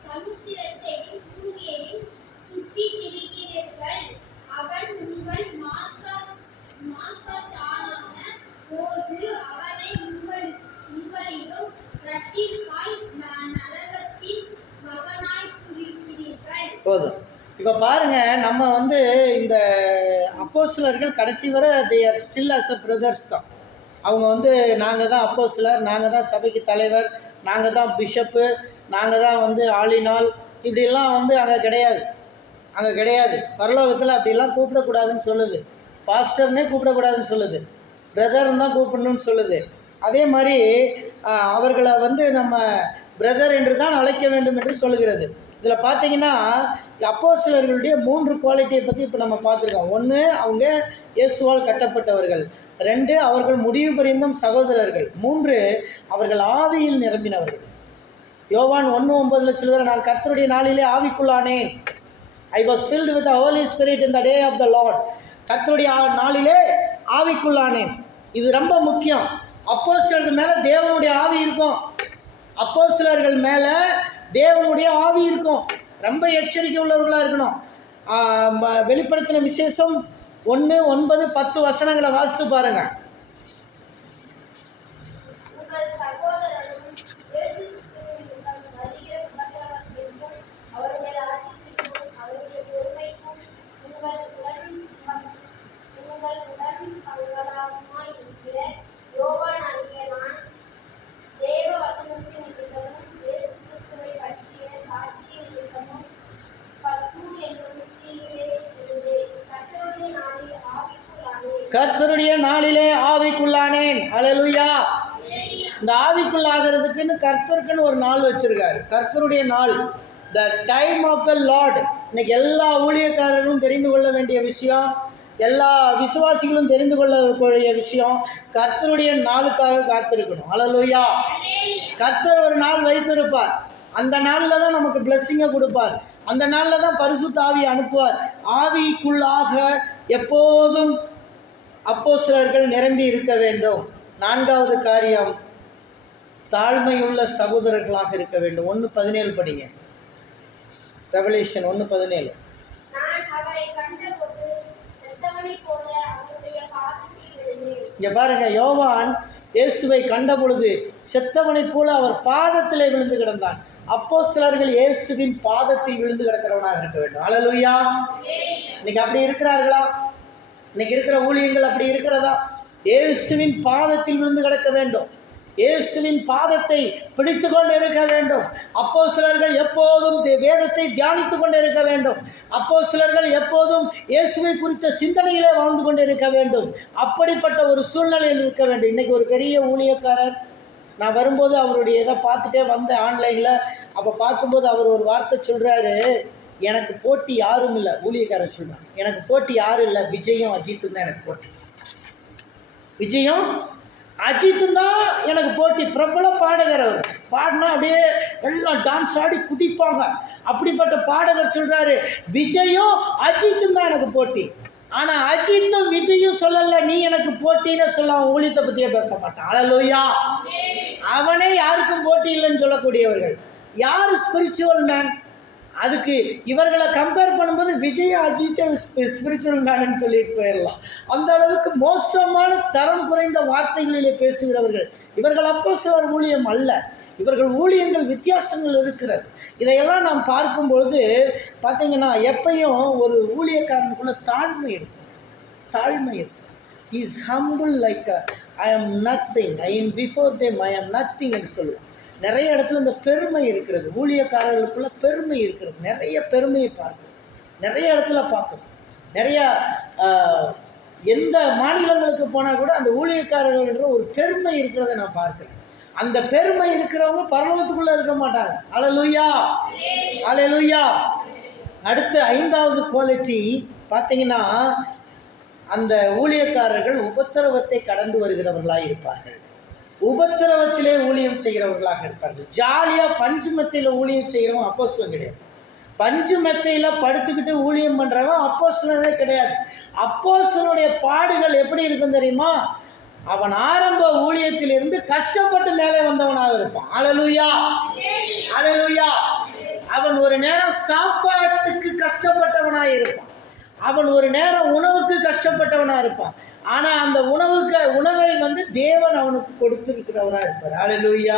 சமுத்திரத்தையும் பூமியையும் சுற்றி திரிகிறீர்கள். அவன் உங்கள் போதும். இப்போ பாருங்க, நம்ம இந்த அப்போஸ்தலர்கள் கடைசி வரை they are still as a brothers தான். அவங்க வந்து நாங்கள் தான் அப்போஸ்தலர், நாங்கள் தான் சபைக்கு தலைவர், நாங்கள் தான் பிஷப்பு, நாங்கள் தான் வந்து ஆளினால், இப்படிலாம் வந்து அங்கே கிடையாது. அங்கே கிடையாது. பரலோகத்தில் அப்படிலாம் கூப்பிடக்கூடாதுன்னு சொல்லுது. பாஸ்டர்னே கூப்பிடக்கூடாதுன்னு சொல்லுது. பிரதர்ன்னு தான் கூப்பிடணும்னு சொல்லுது. அதே மாதிரி அவர்களை வந்து நம்ம பிரதர் என்று தான் அழைக்க வேண்டும் என்று சொல்லுகிறது. இதில் பார்த்தீங்கன்னா அப்போஸ்தலர்களுடைய 3 குவாலிட்டியை பற்றி இப்போ நம்ம பார்த்துருக்கோம். 1, அவங்க இயேசுவால் கட்டப்பட்டவர்கள். 2, அவர்கள் முடிவு பரியந்தம் சகோதரர்கள். 3, அவர்கள் ஆவியில் நிரம்பினவர்கள். யோவான் 1:9 சொல்கிற, நான் கர்த்தருடைய நாளிலே ஆவிக்குள்ளானேன். I was filled with the Holy Spirit in the day of the Lord. கர்த்தருடைய நாளிலே ஆவிக்குள்ளானேன். இது ரொம்ப முக்கியம். அப்போஸ்தலர்கள் மேலே தேவனுடைய ஆவி இருக்கும். அப்போஸ்தலர்கள் மேலே தேவனுடைய ஆவி இருக்கும். ரொம்ப எச்சரிக்கை உள்ளவர்களாக இருக்கணும். வெளிப்படுத்தின விசேஷம் 1, 9, 10 வசனங்களை வாசித்து பாருங்க. உங்கள் சகோதரரும் இயேசு கிறிஸ்துவின் வருகிற உபத்திரவத்திற்கும் அவருடைய ராஜ்யத்திற்கும் அவருடைய பொறுமைக்கும் உங்களுடன் பங்களாகுமாய் இருக்கிற யோவானாகிய நான் தேவ வசனத்தின் நிமித்தமும் இயேசு கிறிஸ்துவை பற்றிய சாட்சியின் நிமித்தமும் பத்மு என்னும் தீவிலே இருந்து கர்த்தருடைய நாளிலே ஆவிக்குள்ளானேன். அல்லேலூயா. இந்த ஆவிக்குள்ளாகிறதுக்குன்னு கர்த்தருக்குன்னு ஒரு நாள் வச்சிருக்காரு. கர்த்தருடைய நாள், the time of the Lord. இன்னைக்கு எல்லா ஊழியக்காரர்களும் தெரிந்து கொள்ள வேண்டிய விஷயம், எல்லா விசுவாசிகளும் தெரிந்து கொள்ளக்கூடிய விஷயம், கர்த்தருடைய நாளுக்காக காத்திருக்கணும். அல்லேலூயா. கர்த்தர் ஒரு நாள் வைத்திருப்பார். அந்த நாளில் தான் நமக்கு பிளெஸ்ஸிங்கை கொடுப்பார். அந்த நாளில் தான் பரிசுத்த ஆவியை அனுப்புவார். ஆவிக்குள்ளாக எப்போதும் அப்போஸ்தலர்கள் நிரம்பி இருக்க வேண்டும். 4வது காரியம், தாழ்மையுள்ள சகோதரர்களாக இருக்க வேண்டும். 1:17 படிங்க. ரெவலேஷன் 1:17. இங்கே பாருங்க, யோவான் இயேசுவை கண்ட பொழுது செத்தவனைப் போல அவர் பாதத்திலே விழுந்து கிடந்தான். அப்போஸ்தலர்கள் இயேசுவின் பாதத்தில் விழுந்து கிடக்கிறவனாக இருக்க வேண்டும். அல்லேலூயா. இன்னைக்கு அப்படி இருக்கிறார்களா? இன்னைக்கு இருக்கிற ஊழியங்கள் அப்படி இருக்கிறதா? இயேசுவின் பாதத்தில் விழுந்து கிடக்க வேண்டும். இயேசுவின் பாதத்தை பிடித்து கொண்டு இருக்க வேண்டும். அப்போஸ்தலர்கள் எப்போதும் வேதத்தை தியானித்து கொண்டு இருக்க வேண்டும். அப்போஸ்தலர்கள் எப்போதும் இயேசுவை குறித்த சிந்தனையிலே வாழ்ந்து கொண்டு இருக்க வேண்டும். அப்படிப்பட்ட ஒரு சூழ்நிலையில் இருக்க வேண்டும். இன்றைக்கி ஒரு பெரிய ஊழியக்காரர், நான் வரும்போது அவருடைய இதை பார்த்துட்டே வந்தேன் ஆன்லைனில். அப்போ பார்க்கும்போது அவர் ஒரு வார்த்தை சொல்கிறாரு, எனக்கு போட்டி யாரும் இல்லை. ஊழியக்காரர் சொல்கிறார், எனக்கு போட்டி யாரும் இல்லை, விஜயும் அஜித்தும் தான் எனக்கு போட்டி. விஜயும் அஜித்தும் தான் எனக்கு போட்டி. பிரபல பாடகர் அவர். பாடினா அப்படியே எல்லாம் டான்ஸ் ஆடி குதிப்பாங்க. அப்படிப்பட்ட பாடகர் சொல்கிறாரு, விஜயும் அஜித்தும் தான் எனக்கு போட்டி. ஆனால் அஜித்தும் விஜயும் சொல்லலை நீ எனக்கு போட்டின்னு சொல்ல, அவன் ஊழியத்தை பற்றியே பேச மாட்டான். அல்லேலூயா. அவனே யாருக்கும் போட்டி இல்லைன்னு சொல்லக்கூடியவர்கள். யார் ஸ்பிரிச்சுவல் மேன்? அதுக்கு இவர்களை கம்பேர் பண்ணும்போது விஜய் அஜித்தை ஸ்பிரிச்சுவல் மேன்னு சொல்லிட்டு போயிடலாம். அந்த அளவுக்கு மோசமான தரம் குறைந்த வார்த்தைகளிலே பேசுகிறவர்கள் இவர்கள். அப்போஸ்தலர் ஊழியம் அல்ல. இவர்கள் ஊழியங்கள் வித்தியாசங்கள் இருக்கிறது. இதையெல்லாம் நாம் பார்க்கும்பொழுது பார்த்தீங்கன்னா எப்பையும் ஒரு ஊழியக்காரனுக்குள்ள தாழ்மை இருக்கும். தாழ்மை இருக்கும். He is humble like I am nothing, I am before them, I am nothing என்று சொல்லுவோம். நிறைய இடத்துல இந்த பெருமை இருக்கிறது. ஊழியக்காரர்களுக்குள்ள பெருமை இருக்கிறது. நிறைய பெருமையை பார்க்கணும். நிறைய இடத்துல பார்க்கணும். நிறையா எந்த மாநிலங்களுக்கு போனால் கூட அந்த ஊழியக்காரர்கள் என்ற ஒரு பெருமை இருக்கிறத நான் பார்க்குறேன். அந்த பெருமை இருக்கிறவங்க பரலோகத்துக்குள்ளே இருக்க மாட்டாங்க. அல்லேலூயா. அல்லேலூயா. அடுத்த 5வது குவாலிட்டி பார்த்தீங்கன்னா, அந்த ஊழியக்காரர்கள் உபத்திரவத்தை கடந்து வருகிறவர்களாக இருப்பார்கள். உபத்திரவத்திலே ஊழியம் செய்கிறவர்களாக இருப்பார்கள். ஜாலியாக பஞ்சு மெத்தையில் ஊழியம் செய்கிறவன் அப்போஸ்தலன் கிடையாது. பஞ்சு மெத்தையில் படுத்துக்கிட்டு ஊழியம் பண்ணுறவன் அப்போஸ்தலனே கிடையாது. அப்போஸ்தலனுடைய பாடுகள் எப்படி இருக்கும் தெரியுமா? அவன் ஆரம்ப ஊழியத்திலிருந்து கஷ்டப்பட்டு மேலே வந்தவனாக இருப்பான். அல்லேலூயா. அல்லேலூயா. அவன் ஒரு நேரம் சாப்பாட்டுக்கு கஷ்டப்பட்டவனாக இருப்பான். அவன் ஒரு நேரம் உணவுக்கு கஷ்டப்பட்டவனாக இருப்பான். ஆனால் அந்த உணவை வந்து தேவன் அவனுக்கு கொடுத்துருக்கிறவராக இருப்பார். அல்லேலூயா.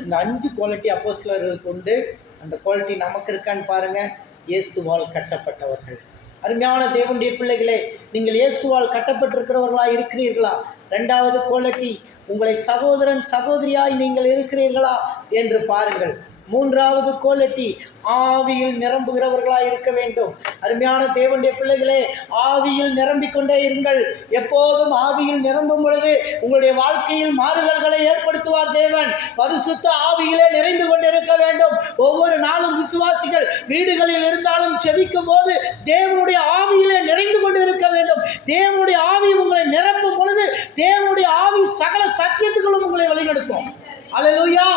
இந்த 5 குவாலிட்டி அப்போஸ்தலர்களுக்கு உண்டு. அந்த குவாலிட்டி நமக்கு இருக்கான்னு பாருங்கள். இயேசுவால் கட்டப்பட்டவர்கள். அருமையான தேவனுடைய பிள்ளைகளே, நீங்கள் இயேசுவால் கட்டப்பட்டிருக்கிறவர்களாக இருக்கிறீர்களா? 2வது குவாலிட்டி, உங்களை சகோதரன் சகோதரியாய் நீங்கள் இருக்கிறீர்களா என்று பாருங்கள். 3வது குவாலிட்டி, ஆவியில் நிரம்புகிறவர்களாக இருக்க வேண்டும். அருமையான தேவனுடைய பிள்ளைகளே, ஆவியில் நிரம்பிக்கொண்டே இருங்கள். எப்போதும் ஆவியில் நிரம்பும் பொழுது உங்களுடைய வாழ்க்கையில் மாறுதல்களை ஏற்படுத்துவார் தேவன். பரிசுத்த ஆவியிலே நிறைந்து கொண்டிருக்க வேண்டும். ஒவ்வொரு நாளும் விசுவாசிகள் வீடுகளில் இருந்தாலும் செபிக்கும் போது தேவனுடைய ஆவியிலே நிறைந்து கொண்டு இருக்க வேண்டும். தேவனுடைய ஆவி உங்களை நிரப்பும் பொழுது தேவனுடைய ஆவி சகல சத்தியத்துக்களும் உங்களை வழிநடத்தும். அல்லேலூயா.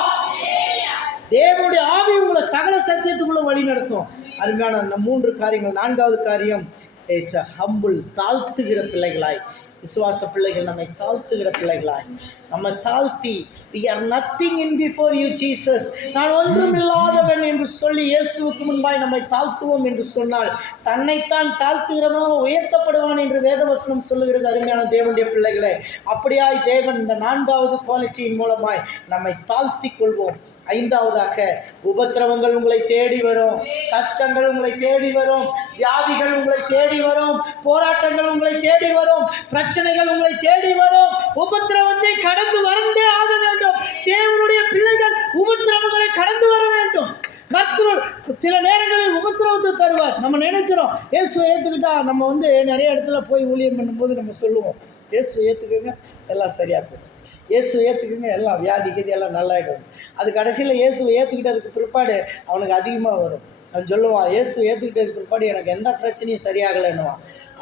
தேவனுடைய ஆவி உங்களை சகல சத்தியத்துக்குள்ள வழி நடத்தும். அருமையான அந்த 3 காரியங்கள். 4வது காரியம், இட்ஸ் அ ஹம்பிள், தாழ்த்துகிற பிள்ளைகளாய். விசுவாச பிள்ளைகள் நம்மை தாழ்த்துகிற பிள்ளைகளாய், நம்ம தாழ்த்தி, we are nothing in before you Jesus, நான் ஒன்றும் இல்லாதவன் என்று சொல்லி இயேசுவுக்கு முன்பாய் நம்மை தாழ்த்துவோம் என்று சொன்னால் தன்னைத்தான் தாழ்த்துகிறவனோ உயர்த்தப்படுவான் என்று வேதவசனம் சொல்லுகிறது. அருமையான தேவனுடைய பிள்ளைகளே, அப்படியாய் தேவன் இந்த 4வது குவாலிட்டியின் மூலமாய் நம்மை தாழ்த்தி கொள்வோம். 5வதாக, உபத்திரவங்கள் உங்களை தேடி வரும், கஷ்டங்கள் உங்களை தேடி வரும், வியாதிகள் உங்களை தேடி வரும், போராட்டங்கள் உங்களை தேடி வரும், பிரச்சனைகள் உங்களை தேடி வரும். உபத்திரவத்தை கடந்து வரந்தே ஆக வேண்டும். தேவனுடைய பிள்ளைகள் உபத்திரவங்களை கடந்து வர வேண்டும். கர்த்தர் சில நேரங்களில் உபத்திரவத்தை தருவார். நம்ம நினைக்கிறோம் இயேசுவை ஏற்றுக்கிட்டா நம்ம நிறைய இடத்துல போய் ஊழியம் பண்ணும்போது நம்ம சொல்லுவோம், இயேசுவை ஏற்றுக்குங்க எல்லாம் சரியாக போயிடும், இயேசுவை ஏற்றுக்குங்க எல்லாம் வியாதிக்குது எல்லாம் நல்லாயிடும். அது கடைசியில் இயேசுவை ஏற்றுக்கிட்டதுக்கு பிற்பாடு அவனுக்கு அதிகமாக வரும். அவன் சொல்லுவான், இயேசுவை ஏற்றுக்கிட்டதுக்கு பிற்பாடு எனக்கு எந்த பிரச்சனையும் சரியாகலைன்னுவான்.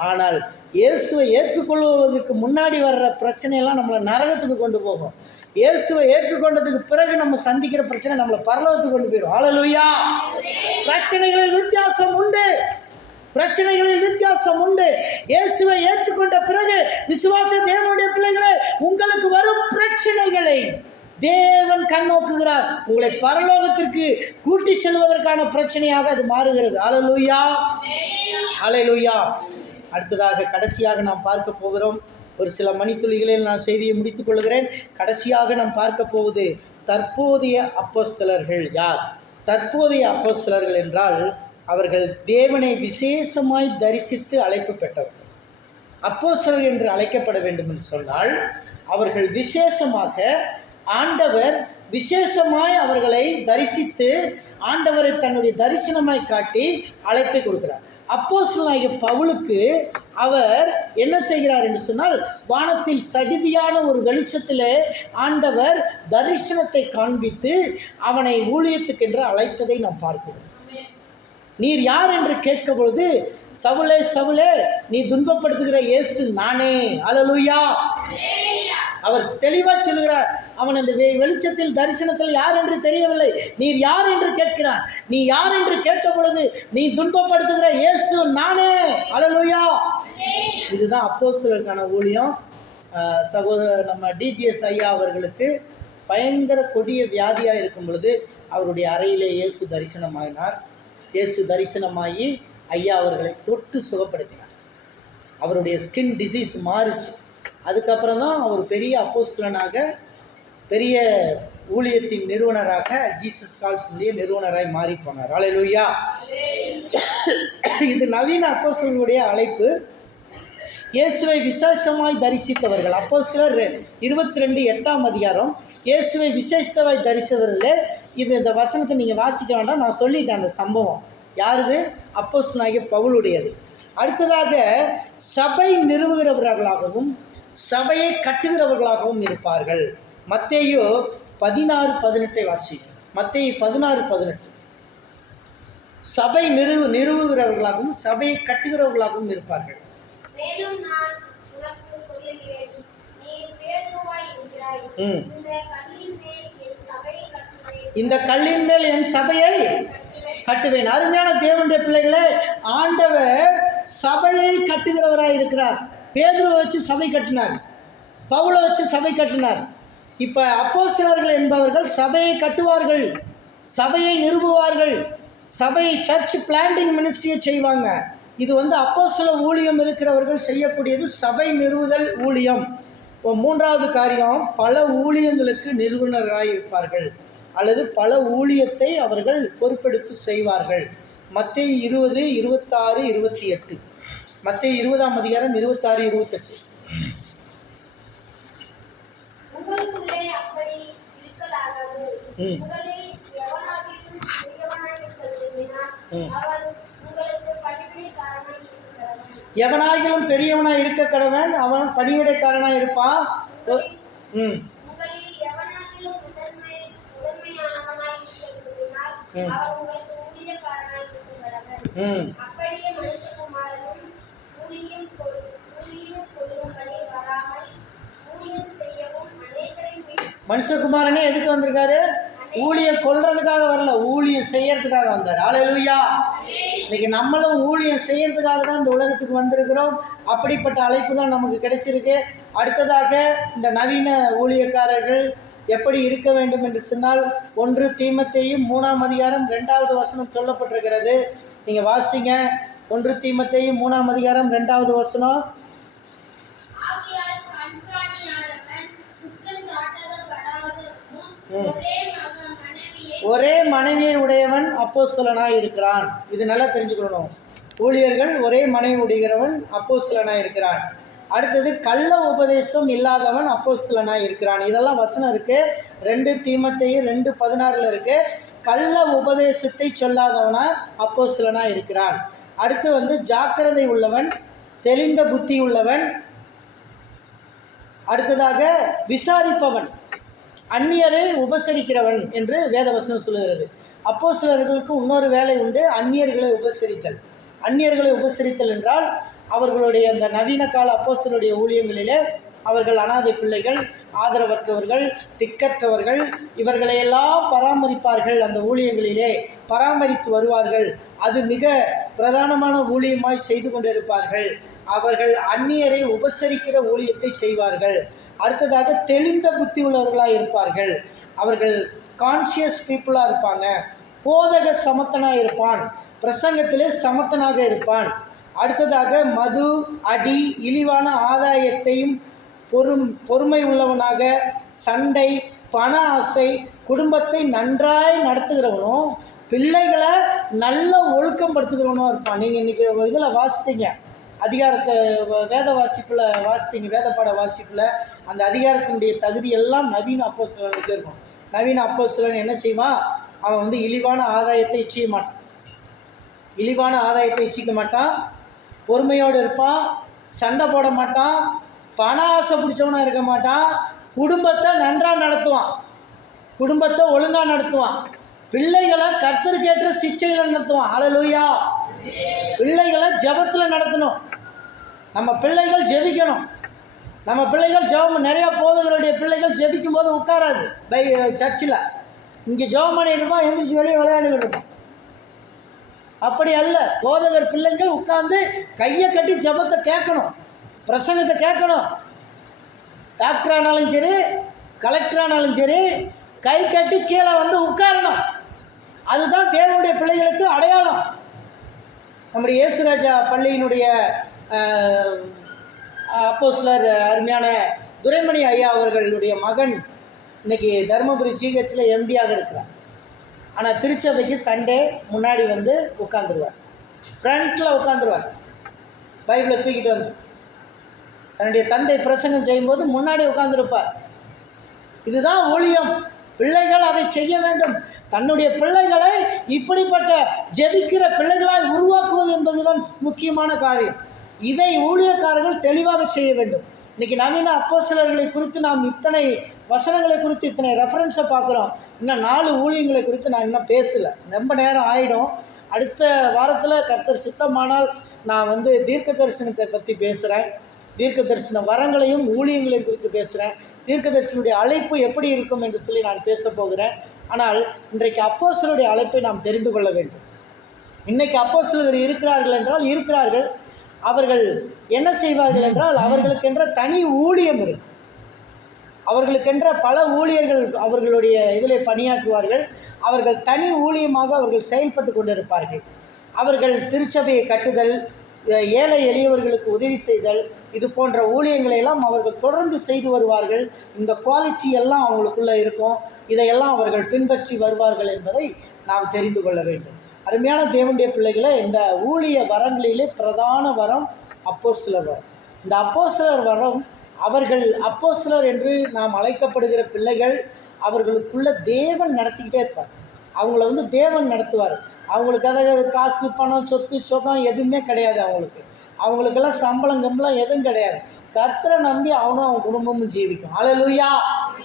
ஆனால் இயேசுவை ஏற்றுக்கொள்வதற்கு முன்னாடி வர்ற பிரச்சனையெல்லாம் நம்மளை நரகத்துக்கு கொண்டு போகும். இயேசுவை ஏற்றுக்கொண்டதுக்கு பிறகு நம்ம சந்திக்கிற பிரச்சனை நம்மளை பரலோகத்துக்கு கொண்டு போயிடும். ஹல்லேலூயா. பிரச்சனைகளில் வித்தியாசம் உண்டு. பிரச்சனைகளில் வித்தியாசம் உண்டு. இயேசுவை ஏற்றுக்கொண்ட பிறகு விசுவாச தேவனுடைய பிள்ளைகளே, உங்களுக்கு வரும் பிரச்சனைகளை தேவன் கண்ணோக்குகிறார். உங்களை பரலோகத்திற்கு கூட்டி செல்வதற்கான பிரச்சனையாக அது மாறுகிறது. ஹல்லேலூயா. ஹல்லேலூயா. அடுத்ததாக கடைசியாக நாம் பார்க்க போகிறோம். ஒரு சில மணித்துளிகளில் நான் செய்தியை முடித்துக் கொள்கிறேன். கடைசியாக நாம் பார்க்க போவது தற்போதைய அப்போஸ்தலர்கள் யார்? தற்போதைய அப்போஸ்தலர்கள் என்றால் அவர்கள் தேவனை விசேஷமாய் தரிசித்து அழைப்பு பெற்றவர்கள். அப்போஸ்தலர் என்று அழைக்கப்பட வேண்டும் என்று சொன்னால் அவர்கள் விசேஷமாக ஆண்டவர் விசேஷமாய் அவர்களை தரிசித்து ஆண்டவரை தன்னுடைய தரிசனமாய் காட்டி அழைப்பை கொடுக்கிறார். அப்போஸ்தலனாகிய பவுலுக்கு அவர் என்ன செய்கிறார் என்று சொன்னால், வானத்தில் சடிதியான ஒரு வெளிச்சத்திலே ஆண்டவர் தரிசனத்தை காண்பித்து அவனை ஊழியத்துக்கென்று அழைத்ததை நாம் பார்க்கிறோம். நீர் யார் என்று கேட்க பொழுது, சவுலே சவுலே நீ துன்பப்படுத்துகிற இயேசு நானே. அல்லேலூயா. அவர் தெளிவாக சொல்கிறார், அவன் அந்த வெளிச்சத்தில் தரிசனத்தில் யார் என்று தெரியவில்லை. நீர் யார் என்று கேட்கிறான். நீ யார் என்று கேட்ட பொழுது, நீ துன்பப்படுத்துகிற இயேசு நானே. அல்லேலூயா. இதுதான் அப்போஸ்தலருக்கான ஊழியம். சகோதரர் நம்ம டிஜிஎஸ் ஐயா அவர்களுக்கு பயங்கர கொடிய வியாதியாக இருக்கும் பொழுது அவருடைய அறையிலே இயேசு தரிசனமாகினார். இயேசு தரிசனமாகி ஐயா அவர்களை தொட்டு சுகப்படுத்தினார். அவருடைய ஸ்கின் டிசீஸ் மாறுச்சு. அதுக்கப்புறம் தான் அவர் பெரிய அப்போஸ்தலனாக, பெரிய ஊழியத்தின் நிறுவனராக, ஜீசஸ் கால்ஸுடைய நிறுவனராய் மாறி போனார். ஹல்லேலூயா. இது நவீன அப்போஸ்தலர்களுடைய அழைப்பு. இயேசுவை விசேஷமாய் தரிசித்தவர்கள். அப்போஸ்தலர் 22:8 அதிகாரம். இயேசுவை விசேஷமாய் தரிசித்தவர்களே. இந்த வசனத்தை நீங்கள் வாசிக்க வேண்டாம், நான் சொல்லிட்டேன் அந்த சம்பவம். யாருது? அப்போஸ்தலனாகிய பவுலுடையது. அடுத்ததாக சபை நிறுவுகிறவர்களாகவும் சபையை கட்டுகிறவர்களாகவும் இருப்பார்கள். மத்தேயு 16:18 வாசி. மத்தேயு 16:18. சபை நிறுவுகிறவர்களாகவும் சபையை கட்டுகிறவர்களாகவும் இருப்பார்கள். மேலும் நான் உனக்கு சொல்லுகிறேன், நீ பேதுருவாய் இருக்கிறாய். இந்த கல்லின் மேல் என் சபையை கட்டுவேன். அருமையான தேவனுடைய பிள்ளைகளே, ஆண்டவர் சபையை கட்டுகிறவராய் இருக்கிறார். பேதுருவை வச்சு சபை கட்டினார், பவுலை வச்சு சபை கட்டினார். இப்போ அப்போஸ்தலர்கள் என்பவர்கள் சபையை கட்டுவார்கள், சபையை நிறுவுவார்கள், சபையை சர்ச் பிளான்டிங் மினிஸ்ட்ரியை செய்வாங்க. இது அப்போஸ்தல ஊழியம் இருக்கிறவர்கள் செய்யக்கூடியது சபை நிறுவுதல் ஊழியம். 3வது காரியம், பல ஊழியங்களுக்கு நிறுவனராக இருப்பார்கள் அல்லது பல ஊழியத்தை அவர்கள் பொறுப்பெடுத்து செய்வார்கள். மத்தேயு 20, 26, 28. மத்தேயு 20ஆம் அதிகாரம் 26, 28. உங்களுக்குள்ளே அப்படி இருக்கலாகாது. உங்களில் எவனாகிலும் பெரியவனாய் இருக்க விரும்பினால் அவன் உங்களுக்கு பணிவிடைக்காரனாய் இருக்க கடவன். எவனாகிலும் பெரியவனாய் இருக்க கடவன், அவன் பணிவிடைக்காரனாய் இருப்பான். உங்களில் எவனாகிலும் முதன்மையானவனாய் இருக்க விரும்பினால் அவன் உங்களுக்கு ஊழியக்காரனாய் இருக்க கடவன். அப்படியே மனுஷகுமாரனும் ஊழியம் கொள்ளும்படி வராமல் ஊழியம் செய்யவும் அநேகரின் மனுஷகுமாரனே எதுக்கு வந்திருக்காரு? ஊழியம் கொள்றதுக்காக வரல, ஊழியம் செய்யறதுக்காக வந்தார். ஹல்லேலூயா. இன்னைக்கு நம்மளும் ஊழியம் செய்யறதுக்காக தான் இந்த உலகத்துக்கு வந்திருக்கிறோம். அப்படிப்பட்ட அழைப்பு தான் நமக்கு கிடைச்சிருக்கு. அடுத்ததாக இந்த நவீன ஊழியக்காரர்கள் எப்படி இருக்க வேண்டும் என்று சொன்னால் 1 தீமோத்தேயு 3ஆம் அதிகாரம் 2வது வசனம் சொல்லப்பட்டிருக்கிறது. நீங்கள் வாசிங்க. 1 தீமோத்தேயு 3ஆம் அதிகாரம் 2வது வசனம். ஒரே மனைவியை உடையவன் அப்போஸ்தலனாய் இருக்கிறான். இது நல்லா தெரிஞ்சுக்கணும். ஊழியர்கள் ஒரே மனைவி உடையவன் அப்போஸ்தலனாய் இருக்கிறான். அடுத்தது கள்ள உபதேசம் இல்லாதவன் அப்போஸ்தலனாய் இருக்கிறான். இதெல்லாம் வசனம் இருக்குது. 2 தீமோத்தேயு 2:16 இருக்குது. கள்ள உபதேசத்தை சொல்லாதவனா அப்போஸ்தலனாய் இருக்கிறான். அடுத்து ஜாக்கிரதை உள்ளவன், தெளிந்த புத்தி உள்ளவன். அடுத்ததாக விசாரிப்பவன், அந்நியரை உபசரிக்கிறவன் என்று வேதவசனம் சொல்லுகிறது. அப்போஸ்தலர்களுக்கு இன்னொரு வேலை உண்டு, அந்நியர்களை உபசரித்தல். அந்நியர்களை உபசரித்தல் என்றால் அவர்களுடைய அந்த நவீன கால அப்போஸ்தலருடைய ஊழியங்களிலே அவர்கள் அனாதை பிள்ளைகள், ஆதரவற்றவர்கள், திக்கற்றவர்கள், இவர்களையெல்லாம் பராமரிப்பார்கள். அந்த ஊழியங்களிலே பராமரித்து வருவார்கள். அது மிக பிரதானமான ஊழியமாய் செய்து கொண்டிருப்பார்கள். அவர்கள் அந்நியரை உபசரிக்கிற ஊழியத்தை செய்வார்கள். அடுத்ததாக தெளிந்த புத்தி உள்ளவர்களாக இருப்பார்கள். அவர்கள் கான்ஷியஸ் பீப்புளாக இருப்பாங்க. போதக சமத்தனாக இருப்பான், பிரசங்கத்திலே சமத்தனாக இருப்பான். அடுத்ததாக மது, அடி, இழிவான ஆதாயத்தையும் பொறுமை உள்ளவனாக, சண்டை, பண ஆசை, குடும்பத்தை நன்றாய் நடத்துகிறவனும் பிள்ளைகளை நல்ல ஒழுக்கம் படுத்துக்கிறவனும் இருப்பான். நீங்கள் இன்றைக்கி இதில் வாசித்தீங்க, அதிகாரத்தை வேத வாசிப்பில் வாசித்தீங்க, வேதப்பாட வாசிப்பில் அந்த அதிகாரத்தினுடைய தகுதியெல்லாம் நவீன அப்போஸ்தலனுக்கு இருக்கும். நவீன அப்போஸ்தலன் என்ன செய்வான்? அவன் இழிவான ஆதாயத்தை இச்சிக்க மாட்டான். இழிவான ஆதாயத்தை இச்சிக்க மாட்டான். பொறுமையோடு இருப்பான். சண்டை போட மாட்டான். பண ஆசை பிடிச்சவனாக இருக்க மாட்டான். குடும்பத்தை நன்றாக நடத்துவான். குடும்பத்தை ஒழுங்காக நடத்துவான். பிள்ளைகளை கர்த்தருக்கேற்ற சிச்சையில் நடத்துவான். ஹல்லேலூயா. பிள்ளைகளை ஜெபத்தில் நடத்தணும். நம்ம பிள்ளைகள் ஜெபிக்கணும். நம்ம பிள்ளைகள் ஜெபம், நிறையா போதகருடைய பிள்ளைகள் ஜெபிக்கும் போது உட்காராது சர்ச்சில். இங்கே ஜெபம் பண்ணிட்டு இருப்பான், எந்திரிச்சு வெளியே விளையாண்டுக்கிட்டு இருப்பான். அப்படி அல்ல. போதகர் பிள்ளைங்கள் உட்கார்ந்து கையை கட்டி ஜெபத்தை கேட்கணும், பிரசங்கத்தை கேட்கணும். டாக்டரானாலும் சரி, கலெக்டரானாலும் சரி, கை கட்டி கீழே உட்காரணும். அதுதான் தேவனுடைய பிள்ளைகளுக்கு அடையாளம். நம்முடைய இயேசுராஜா பள்ளியினுடைய அப்போஸ்தலர் அருமையான துரைமணி ஐயா அவர்களுடைய மகன் இன்றைக்கி தருமபுரி ஜிஹெச்சில் எம்டியாக இருக்கிறார். ஆனால் திருச்சபைக்கு சண்டே முன்னாடி உட்காந்துருவார், ஃப்ரண்ட்டில் உட்காந்துருவார். பைபிளை தூக்கிட்டு தன்னுடைய தந்தை பிரசங்கம் செய்யும்போது முன்னாடி உட்காந்துருப்பார். இதுதான் ஊழியம். பிள்ளைகள் அதை செய்ய வேண்டும். தன்னுடைய பிள்ளைகளை இப்படிப்பட்ட ஜெபிக்கிற பிள்ளைகளால் உருவாக்குவது என்பதுதான் முக்கியமான காரியம். இதை ஊழியக்காரர்கள் தெளிவாக செய்ய வேண்டும். இன்றைக்கி நவீன அப்போஸ்தலர்களை குறித்து நாம் இத்தனை வசனங்களை குறித்து இத்தனை ரெஃபரன்ஸை பார்க்குறோம். இன்னும் 4 ஊழியங்களை குறித்து நான் இன்னும் பேசலை, ரொம்ப நேரம் ஆகிடும். அடுத்த வாரத்தில் கர்த்தர் சித்தமானால் நான் தீர்க்க தரிசனத்தை பற்றி பேசுகிறேன். தீர்க்க தரிசன வரங்களையும் ஊழியங்களையும் குறித்து பேசுகிறேன். தீர்க்க தரிசனுடைய அழைப்பு எப்படி இருக்கும் என்று சொல்லி நான் பேச போகிறேன். ஆனால் இன்றைக்கு அப்போஸ்தலருடைய அழைப்பை நாம் தெரிந்து கொள்ள வேண்டும். இன்றைக்கு அப்போஸ்தலர்கள் இருக்கிறார்கள் என்றால் இருக்கிறார்கள். அவர்கள் என்ன செய்வார்கள் என்றால் அவர்களுக்கென்ற தனி ஊழியம் இருக்கு. அவர்களுக்கென்ற பல ஊழியர்கள் அவர்களுடைய இதில் பணியாற்றுவார்கள். அவர்கள் தனி ஊழியமாக அவர்கள் செயல்பட்டு கொண்டிருப்பார்கள். அவர்கள் திருச்சபையை கட்டுதல், ஏழை எளியவர்களுக்கு உதவி செய்தல், இது போன்ற ஊழியங்களையெல்லாம் அவர்கள் தொடர்ந்து செய்து வருவார்கள். இந்த குவாலிட்டி எல்லாம் அவங்களுக்குள்ளே இருக்கும். இதையெல்லாம் அவர்கள் பின்பற்றி வருவார்கள் என்பதை நாம் தெரிந்து கொள்ள வேண்டும். அருமையான தேவனுடைய பிள்ளைகளை, இந்த ஊழிய வரங்களிலே பிரதான வரம் அப்போஸ்தலர் வரம். இந்த அப்போஸ்தலர் வரம், அவர்கள் அப்போஸ்தலர் என்று நாம் அழைக்கப்படுகிற பிள்ளைகள், அவர்களுக்குள்ள தேவன் நடத்திக்கிட்டே இருப்பார். அவங்கள தேவன் நடத்துவார். அவங்களுக்கு அதாவது காசு பணம் சொத்து சொகம் எதுவுமே கிடையாது. அவங்களுக்கெல்லாம் சம்பளம் எதுவும் கிடையாது. கர்த்தரை நம்பி அவனும் அவன் குடும்பமும் ஜீவிக்கும். அல்லேலூயா.